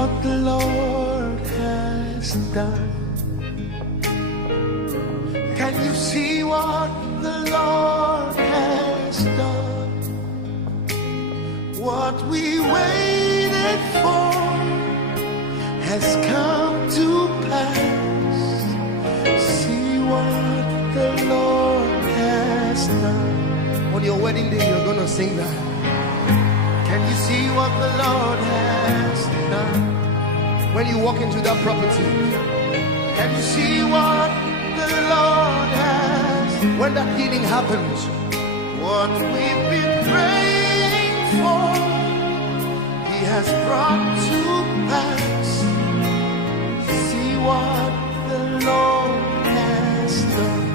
what the Lord has done? Can you see what the Lord has done? What we waited for has come to pass. See what the Lord has done. On your wedding day, you're gonna sing that. Can you see what the Lord has done? When you walk into that property, can you see what the Lord has? When that healing happens, what we've been praying for, He has brought to pass. See what the Lord has done.